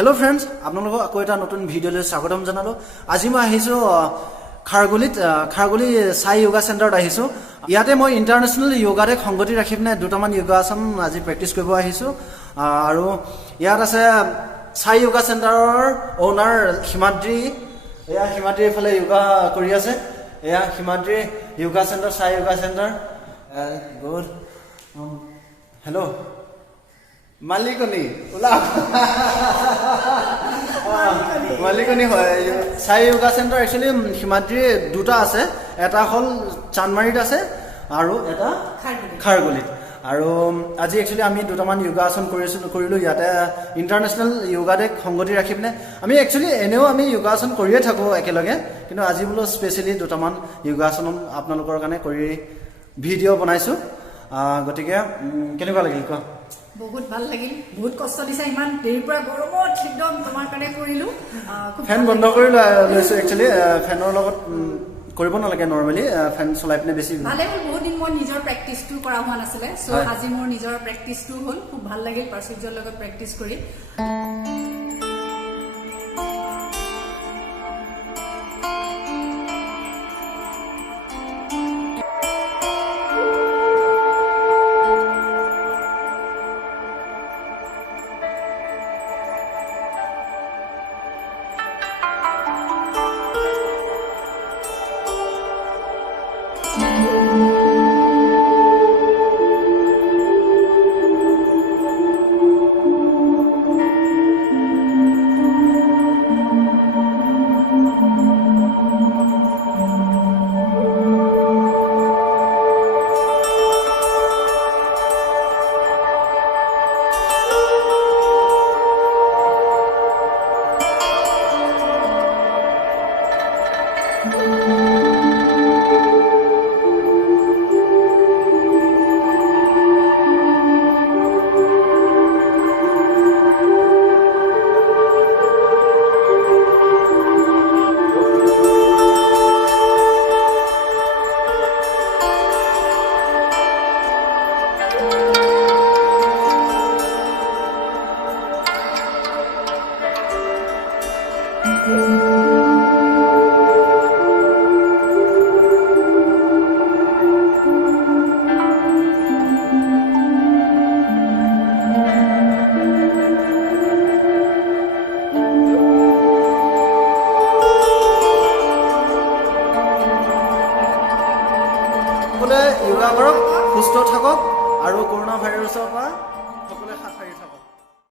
Hello friends আপোনালোকক আকৌ এটা নতুন ভিডিঅ'লৈ স্বাগতম জনালো। আজি মই আহিছো খাৰগুলি সাই যোগা চেণ্টাৰত আহিছো। ইয়াতে মই ইন্টাৰনেশ্যনেল যোগা ডে সংগতি ৰাখি পিনে দুটামান যোগাসন আজি প্ৰেক্টিছ কৰিব আহিছো। আৰু ইয়াত আছে সাই যোগা চেণ্টাৰৰ ওনাৰ হিমাদ্ৰী। এয়া হিমাদ্ৰী ফালে যোগা কৰি আছে। এয়া হিমাদ্ৰী যোগা চেণ্টাৰ সাই যোগা চেণ্টাৰ। গুড হেল্ল' মালিকনি ওলা মালিকনি হয়। সাই যোগা চেণ্টাৰ একচুৱেলি হিমাদ্ৰী দুটা আছে, এটা হ'ল চান্দমাৰীত আছে আৰু এটা খাৰগুলিত। আৰু আজি একচুৱেলি আমি দুটামান যোগাসন কৰিলোঁ ইয়াতে ইণ্টাৰনেশ্যনেল যোগা ডে সংগতি ৰাখি পিনে। আমি একচুৱেলি এনেও আমি যোগাসন কৰিয়ে থাকোঁ একেলগে, কিন্তু আজি বোলো স্পেচিয়েলি দুটামান যোগাসন আপোনালোকৰ কাৰণে কৰি ভিডিঅ' বনাইছোঁ। গতিকে কেনেকুৱা লাগিল কোৱা? বহুত ভাল লাগিল। বহুত কষ্ট দিছে, ইমান দেৰিৰ পৰা গৰমত একদম তোমাৰ কাৰণে কৰিলো। ফেন বন্ধ কৰি লৈছো। একচুৱেলি ফেনৰ লগত কৰিব নালাগে, নৰ্মেলি ফেন চলাই পিনে বেছি ভালে হ'ল। বহুত দিন মই নিজৰ প্ৰেক্টিচটো কৰা হোৱা নাছিলে, চ' আজি মোৰ নিজৰ প্ৰেক্টিচটো হ'ল। খুব ভাল লাগিল প্ৰাচুৰ্যৰ লগত প্ৰেক্টিচ কৰি। সকলোৱে যোগা কৰক, সুস্থ থাকক আৰু কৰোণা ভাইৰাছৰ পৰা সকলোৱে হাত সাৰি